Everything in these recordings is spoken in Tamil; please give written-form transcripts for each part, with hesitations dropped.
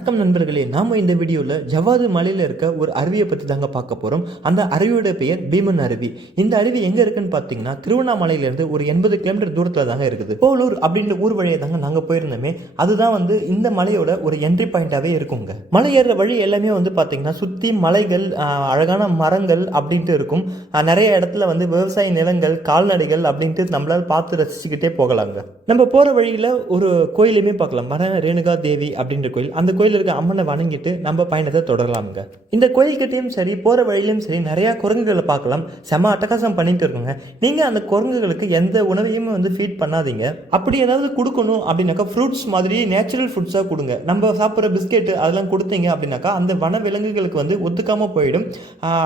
வணக்கம் நண்பர்களே, நாம இந்த வீடியோல ஜவ்வாது மலையில இருக்க ஒரு அருவியை பத்தி தாங்க பார்க்க போறோம். அந்த அருவியோட பெயர் பீமன் அருவி. இந்த அருவி எங்க இருக்குன்னு பாத்தீங்கன்னா திருவண்ணாமலையில இருந்து ஒரு 80 கிலோமீட்டர் தூரத்துல தாங்க இருக்குது. போலூர் அப்படின்ற ஊர் வழியா தாங்க நாங்க போயிருந்தோமே. அதுதான் இந்த மலையோட ஒரு என்ட்ரி பாயிண்டாவே இருக்குங்க. மலை ஏறுற வழி எல்லாமே பாத்தீங்கன்னா சுத்தி மலைகள், அழகான மரங்கள் அப்படின்ட்டு இருக்கும். நிறைய இடத்துல விவசாய நிலங்கள், கால்நடைகள் அப்படின்ட்டு நம்மளால பார்த்து ரசிச்சுக்கிட்டே போகலாங்க. நம்ம போற வழியில ஒரு கோயிலுமே பார்க்கலாம். மர ரேணுகா தேவி அப்படின்ற கோயில். அந்த கோயில் இருக்க அம்மனை வணங்கிட்டு நம்ம பயணத்தை தொடரலாமுங்க. இந்த கோயில்கிட்டையும் சரி, போற வழியிலும் சரி, நிறைய குரங்குகளை பார்க்கலாம். செம அட்டகாசம் பண்ணிட்டு இருக்குங்க. நீங்க அந்த குரங்குகளுக்கு எந்த உணவையும் ஃபீட் பண்ணாதீங்க. அப்படி ஏதாவது கொடுக்கணும் அப்படின்னாக்கா ஃப்ரூட்ஸ் மாதிரி நேச்சுரல் ஃபுட்ஸாக கொடுங்க. நம்ம சாப்பிட்ற பிஸ்கெட் அதெல்லாம் கொடுத்தீங்க அப்படின்னாக்கா அந்த வன விலங்குகளுக்கு ஒத்துக்காம போயிடும்.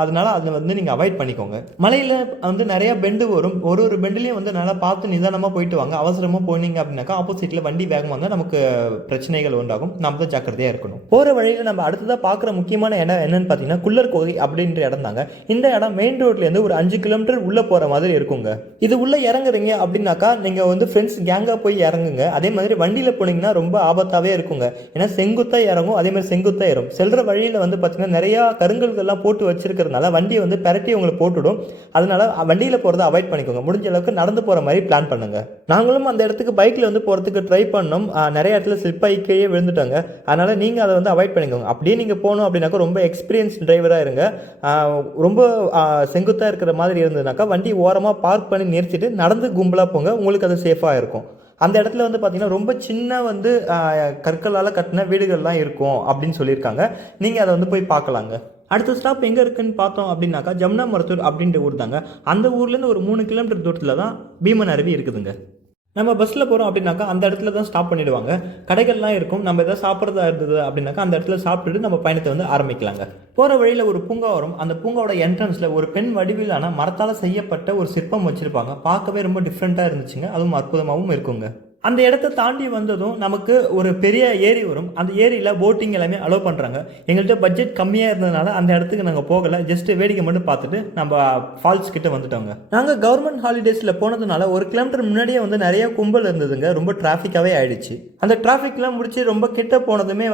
அதனால அதை நீங்க அவாய்ட் பண்ணிக்கோங்க. மலையில நிறைய பெண்டு வரும். ஒரு பெண்டுலையும் நல்லா பார்த்து நிதானமா போயிட்டு வாங்க. அவசரமா போனீங்க அப்படின்னாக்கா ஆப்போசிட்ல வண்டி வேகமாக வந்தால் நமக்கு பிரச்சனைகள் உண்டாகும். நம்ம தான் ஜாக்கிரதையா இருக்கணும். போற வழியில நம்ம அடுத்ததா பார்க்குற முக்கியமான இடம் என்னன்னு பார்த்தீங்கன்னா குள்ளர் கோகை அப்படின்ற இடம் தாங்க. இந்த இடம் மெயின் ரோட்ல இருந்து ஒரு 5 கிலோமீட்டர் உள்ள போற மாதிரி இருக்குங்க. இது உள்ள இறங்குறீங்க அப்படின்னாக்கா நீங்க ஃப்ரெண்ட்ஸ் கேங்கா போய் இறங்குங்க. அதே மாதிரி வண்டியில போனீங்கன்னா ரொம்ப ஆபத்தாவே இருக்குங்க. ஏன்னா செங்குத்தா இறங்கும், அதே மாதிரி செங்குத்தா ஏறும். செல்ற வழியில பார்த்தீங்கன்னா நிறைய கருங்கல்கள்லாம் போட்டு வச்சிருக்கிறதுனால வண்டியை பெரட்டி உங்களை போட்டுடும். அதனால வண்டியில போறதை அவாய்ட் பண்ணிக்கோங்க. முடிஞ்ச அளவுக்கு நடந்து போற மாதிரி பிளான் பண்ணுங்க. நாங்களும் அந்த இடத்துக்கு பைக்ல போறதுக்கு ட்ரை பண்ணோம். நிறைய இடத்துல ஸ்லிப் ஆகி கீழே விழுந்துட்டாங்க. அதனால நீங்க அதை அவாய்ட் பண்ணிக்கோங்க. அப்படியே நீங்க போகணும் அப்படின்னாக்கா ரொம்ப எக்ஸ்பீரியன்ஸ் டிரைவரா இருங்க. ரொம்ப செங்குத்தா இருக்கிற மாதிரி இருந்ததுனாக்கா வண்டி ஓரமா பார்க் பண்ணி நிறுத்திட்டு நடந்து கும்பலா போங்க. உங்களுக்கு அது சேஃபா இருக்கும். அந்த இடத்துல பார்த்தீங்கன்னா ரொம்ப சின்ன கற்களால் கட்டின வீடுகள்லாம் இருக்கும் அப்படின்னு சொல்லியிருக்காங்க. நீங்கள் அதை போய் பார்க்கலாங்க. அடுத்த ஸ்டாப் எங்கே இருக்குன்னு பார்த்தோம் அப்படின்னாக்கா ஜமுனா மருத்தூர் அப்படின்ற ஊர் தாங்க. அந்த ஊர்லேருந்து ஒரு 3 கிலோமீட்டர் தூரத்தில் தான் பீமன் அருவி இருக்குதுங்க. நம்ம பஸ்ஸில் போகிறோம் அப்படின்னாக்கா அந்த இடத்துல தான் ஸ்டாப் பண்ணிவிடுவாங்க. கடைகள்லாம் இருக்கும். நம்ம எதாவது சாப்பிட்றதா இருந்தது அப்படின்னாக்கா அந்த இடத்துல சாப்பிட்டுட்டு நம்ம பயணத்தை ஆரம்பிக்கலாங்க. போகிற வழியில் ஒரு பூங்கா வரும். அந்த பூங்காவோட என்ட்ரன்ஸில் ஒரு பெண் வடிவிலான மரத்தால் செய்யப்பட்ட ஒரு சிற்பம் வச்சுருப்பாங்க. பார்க்கவே ரொம்ப டிஃப்ரெண்ட்டாக இருந்துச்சுங்க. அதுவும் அற்புதமாகவும் இருக்குங்க. அந்த இடத்த தாண்டி வந்ததும் நமக்கு ஒரு பெரிய ஏரி வரும். அந்த ஏரியில் போட்டிங் எல்லாமே அலோவ் பண்ணுறாங்க. எங்கள்கிட்ட பட்ஜெட் கம்மியாக இருந்ததுனால அந்த இடத்துக்கு நாங்கள் போகலை. ஜஸ்ட் வேடிக்கை மட்டும் பார்த்துட்டு நம்ம ஃபால்ஸ் கிட்ட வந்துட்டோங்க. நாங்கள் கவர்மெண்ட் ஹாலிடேஸில் போனதுனால 1 கிலோமீட்டர் முன்னாடியே நிறைய கும்பல் இருந்ததுங்க. ரொம்ப டிராஃபிக்காகவே ஆயிடுச்சு. அந்த டிராஃபிக்லாம் முடிச்சு ரொம்ப கிட்ட போனதுமே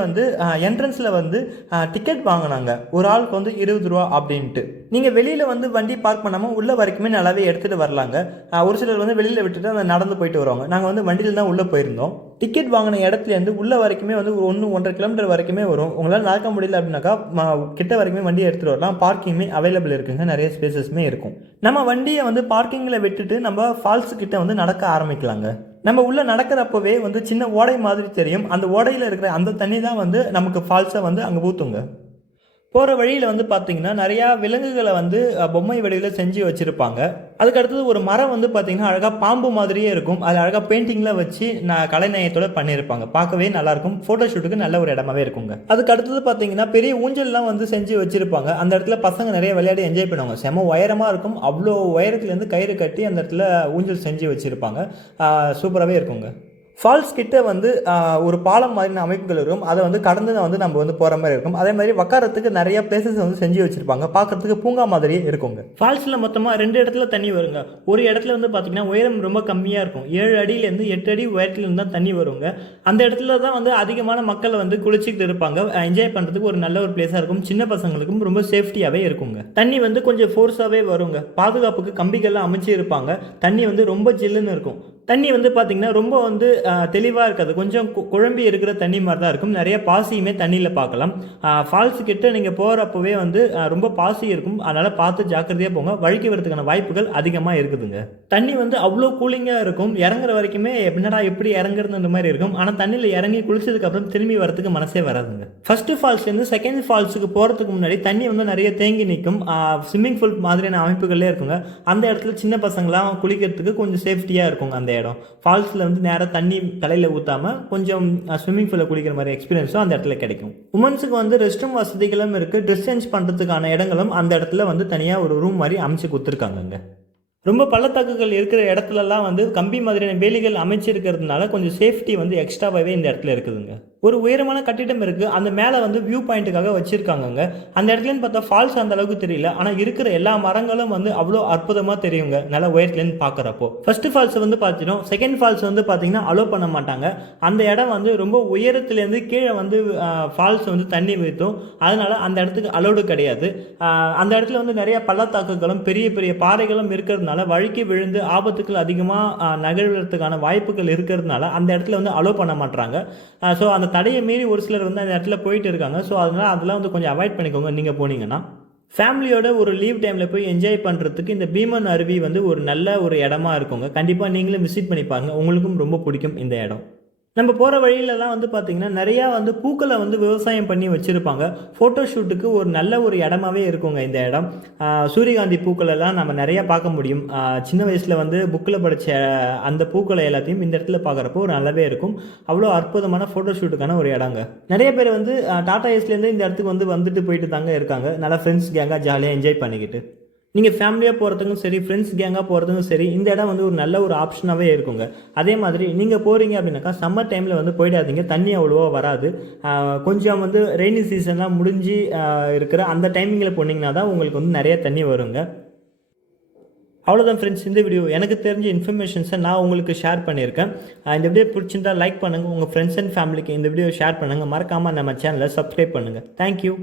என்ட்ரன்ஸில் டிக்கெட் வாங்கினாங்க. ஒரு ஆளுக்கு 20 ரூபா அப்படின்ட்டு. நீங்கள் வெளியில் வண்டி பார்க் பண்ணாமல் உள்ள வரைக்குமே நல்லாவே எடுத்துகிட்டு வரலாங்க. ஒரு சிலர் வெளியில் விட்டுட்டு அந்த நடந்து போயிட்டு வருவாங்க. நாங்கள் வண்டியில் தான் உள்ளே போயிருந்தோம். டிக்கெட் வாங்கின இடத்துலேருந்து உள்ள வரைக்குமே 1-1.5 கிலோமீட்டர் வரைக்குமே வரும். உங்களால் நடக்க முடியல அப்படின்னாக்கா கிட்ட வரைக்குமே வண்டியை எடுத்துகிட்டு வரலாம். பார்க்கிங்குமே அவைலபிள் இருக்குங்க. நிறைய ஸ்பேசஸ்மே இருக்கும். நம்ம வண்டியை பார்க்கிங்கில் விட்டுட்டு நம்ம ஃபால்ஸு கிட்ட நடக்க ஆரம்பிக்கலாங்க. நம்ம உள்ள நடக்கிறப்பவே சின்ன ஓடை மாதிரி தெரியும். அந்த ஓடையில் இருக்கிற அந்த தண்ணி தான் நமக்கு ஃபால்ஸை அங்கே ஊற்றுங்க. போகிற வழியில் பார்த்தீங்கன்னா நிறையா விலங்குகளை பொம்மை வடிவில் செஞ்சு வச்சுருப்பாங்க. அதுக்கு அடுத்தது ஒரு மரம் பார்த்தீங்கன்னா அழகாக பாம்பு மாதிரியே இருக்கும். அதில் அழகாக பெயிண்டிங்லாம் வச்சு கலைநயத்தோடு பண்ணியிருப்பாங்க. பார்க்கவே நல்லாயிருக்கும். ஃபோட்டோஷூட்டுக்கு நல்ல ஒரு இடமாவே இருக்குங்க. அதுக்கு அடுத்தது பார்த்தீங்கன்னா பெரிய ஊஞ்சல்லாம் செஞ்சு வச்சுருப்பாங்க. அந்த இடத்துல பசங்க நிறைய விளையாடி என்ஜாய் பண்ணுவாங்க. செம உயரமாக இருக்கும். அவ்வளோ உயரத்துலேருந்து கயிறு கட்டி அந்த இடத்துல ஊஞ்சல் செஞ்சு வச்சுருப்பாங்க. சூப்பராகவே இருக்குங்க. ஃபால்ஸ் கிட்ட ஒரு பாலம் மாதிரியான அமைப்புகள் இருக்கும். அதை கடந்து நம்ம போகிற மாதிரி இருக்கும். அதே மாதிரி உட்காரத்துக்கு நிறைய பிளேசஸ் செஞ்சு வச்சிருப்பாங்க. பார்க்கறதுக்கு பூங்கா மாதிரியே இருக்குங்க. ஃபால்ஸில் மொத்தமாக 2 இடத்துல தண்ணி வருங்க. ஒரு இடத்துல பார்த்தீங்கன்னா உயரம் ரொம்ப கம்மியாக இருக்கும். 7 அடியிலேருந்து 8 அடி உயரத்துலேருந்து தான் தண்ணி வருங்க. அந்த இடத்துல தான் அதிகமான மக்கள் குளிச்சுக்கிட்டு இருப்பாங்க. என்ஜாய் பண்ணுறதுக்கு ஒரு நல்ல ஒரு பிளேஸாக இருக்கும். சின்ன பசங்களுக்கும் ரொம்ப சேஃப்டியாகவே இருக்குங்க. தண்ணி கொஞ்சம் ஃபோர்ஸாகவே வருங்க. பாதுகாப்புக்கு கம்பிகள்லாம் அமைச்சு இருப்பாங்க. தண்ணி ரொம்ப ஜில்லுன்னு இருக்கும். தண்ணி பார்த்தீங்கன்னா ரொம்ப தெளிவாக இருக்காது. கொஞ்சம் குழம்பி இருக்கிற தண்ணி மாதிரி தான் இருக்கும். நிறைய பாசியுமே தண்ணியில் பார்க்கலாம். ஃபால்ஸு கிட்ட நீங்கள் போகிறப்பவே ரொம்ப பாசி இருக்கும். அதனால் பார்த்து ஜாக்கிரதையாக போங்க. வழுக்கி வரதுக்கான வாய்ப்புகள் அதிகமாக இருக்குதுங்க. தண்ணி அவ்வளோ கூலிங்காக இருக்கும். இறங்குற வரைக்குமே என்னடா எப்படி இறங்குறது அந்த மாதிரி இருக்கும். ஆனால் தண்ணியில் இறங்கி குளிச்சதுக்கப்புறம் திரும்பி வரதுக்கு மனசே வராதுங்க. ஃபர்ஸ்ட் ஃபால்ஸ்லேருந்து செகண்ட் ஃபால்ஸுக்கு போகிறதுக்கு முன்னாடி தண்ணி நிறைய தேங்கி நிற்கும். ஸ்விம்மிங் பூல் மாதிரியான அமைப்புகளே இருக்குங்க. அந்த இடத்துல சின்ன பசங்களாம் குளிக்கிறதுக்கு கொஞ்சம் சேஃப்டியாக இருக்குங்க. அந்த இடம் ஃபால்ஸில் நேராக தண்ணி தலையில் ஊற்றாமல் கொஞ்சம் ஸ்விம்மிங் பூலில் குளிக்கிற மாதிரி எக்ஸ்பீரியன்ஸும் அந்த இடத்துல கிடைக்கும். உமன்ஸுக்கு ரெஸ்ட் ரூம் வசதிகளும் இருக்குது. ட்ரெஸ் சேஞ்ச் பண்ணுறதுக்கான இடங்களும் அந்த இடத்துல தனியாக ஒரு ரூம் மாதிரி அமைச்சு கொடுத்துருக்காங்க. ரொம்ப பள்ளத்தாக்குகள் இருக்கிற இடத்துலலாம் கம்பி மாதிரியான வேலிகள் அமைச்சிருக்கிறதுனால கொஞ்சம் சேஃப்டி எக்ஸ்ட்ராவாகவே இந்த இடத்துல இருக்குதுங்க. ஒரு உயரமான கட்டிடம் இருக்குது. அந்த மேலே வந்து வியூ பாயிண்ட்டுக்காக வச்சுருக்காங்கங்க. அந்த இடத்துலேருந்து பார்த்தா ஃபால்ஸ் அந்த அளவுக்கு தெரியல. ஆனால் இருக்கிற எல்லா மரங்களும் வந்து அவ்வளோ அற்புதமாக தெரியுங்க நல்லா உயரத்துலேருந்து பார்க்குறப்போ. ஃபஸ்ட்டு ஃபால்ஸ் வந்து பார்த்துட்டோம். செகண்ட் ஃபால்ஸ் வந்து பார்த்தீங்கன்னா அலோவ் பண்ண மாட்டாங்க. அந்த இடம் வந்து ரொம்ப உயரத்துலேருந்து கீழே வந்து ஃபால்ஸ் வந்து தண்ணி வீழ்த்தும். அதனால் அந்த இடத்துக்கு அலோடு கிடையாது. அந்த இடத்துல வந்து நிறைய பள்ளத்தாக்குகளும் பெரிய பெரிய பாறைகளும் இருக்கிறதுனால வழுக்கி விழுந்து ஆபத்துக்கள் அதிகமாக நிகழ்கிறதுக்கான வாய்ப்புகள் இருக்கிறதுனால அந்த இடத்துல வந்து அலோவ் பண்ண மாட்டாங்க. ஸோ அந்த தடையை மீறி ஒரு சிலர் வந்து அந்த இடத்துல போயிட்டு இருக்காங்க. ஸோ அதனால் அதெல்லாம் வந்து கொஞ்சம் அவாய்ட் பண்ணிக்கோங்க நீங்கள் போனீங்கன்னா. ஃபேமிலியோட ஒரு லீவ் டைமில் போய் என்ஜாய் பண்ணுறதுக்கு இந்த பீமன் அருவி வந்து ஒரு நல்ல ஒரு இடமா இருக்குங்க. கண்டிப்பாக நீங்களும் விசிட் பண்ணி பாருங்கள். உங்களுக்கும் ரொம்ப பிடிக்கும் இந்த இடம். நம்ம போகிற வழியிலலாம் வந்து பார்த்திங்கன்னா நிறையா வந்து பூக்களை வந்து விவசாயம் பண்ணி வச்சுருப்பாங்க. ஃபோட்டோ ஷூட்டுக்கு ஒரு நல்ல ஒரு இடமாவே இருக்குங்க இந்த இடம். சூரியகாந்தி பூக்களெல்லாம் நம்ம நிறையா பார்க்க முடியும். சின்ன வயசில் வந்து புக்கில் படித்த அந்த பூக்களை எல்லாத்தையும் இந்த இடத்துல பார்க்குறப்போ ஒரு நல்லாவே இருக்கும். அவ்வளோ அற்புதமான ஃபோட்டோ ஷூட்டுக்கான ஒரு இடங்க. நிறைய பேர் வந்து டாடா ஏஸ்லேருந்து இந்த இடத்துக்கு வந்துட்டு போயிட்டு தாங்க இருக்காங்க. நல்லா ஃப்ரெண்ட்ஸ் கேங்காக ஜாலியாக என்ஜாய் பண்ணிக்கிட்டு. நீங்கள் ஃபேமிலியாக போகிறதுக்கும் சரி, ஃப்ரெண்ட்ஸ் கேங்காக போகிறதுக்கும் சரி, இந்த இடம் வந்து ஒரு நல்ல ஒரு ஆப்ஷனாகவே இருக்குங்க. அதே மாதிரி நீங்கள் போகிறீங்க அப்படின்னாக்கா சம்மர் டைமில் வந்து போயிடாதீங்க. தண்ணி அவ்வளோவா வராது. கொஞ்சம் வந்து ரெய்னி சீசன்லாம் முடிஞ்சு இருக்கிற அந்த டைமிங்கில் போனீங்கன்னா தான் உங்களுக்கு வந்து நிறைய தண்ணி வருங்க. அவ்வளோதான் ஃப்ரெண்ட்ஸ், இந்த வீடியோ எனக்கு தெரிஞ்ச இன்ஃபர்மேஷன்ஸை நான் உங்களுக்கு ஷேர் பண்ணியிருக்கேன். இந்த வீடியோ பிடிச்சிருந்தால் லைக் பண்ணுங்கள். உங்கள் ஃப்ரெண்ட்ஸ் அண்ட் ஃபேமிலிக்கு இந்த வீடியோ ஷேர் பண்ணுங்கள். மறக்காமல் நம்ம சேனலை சப்ஸ்கிரைப் பண்ணுங்கள். தேங்க்யூ.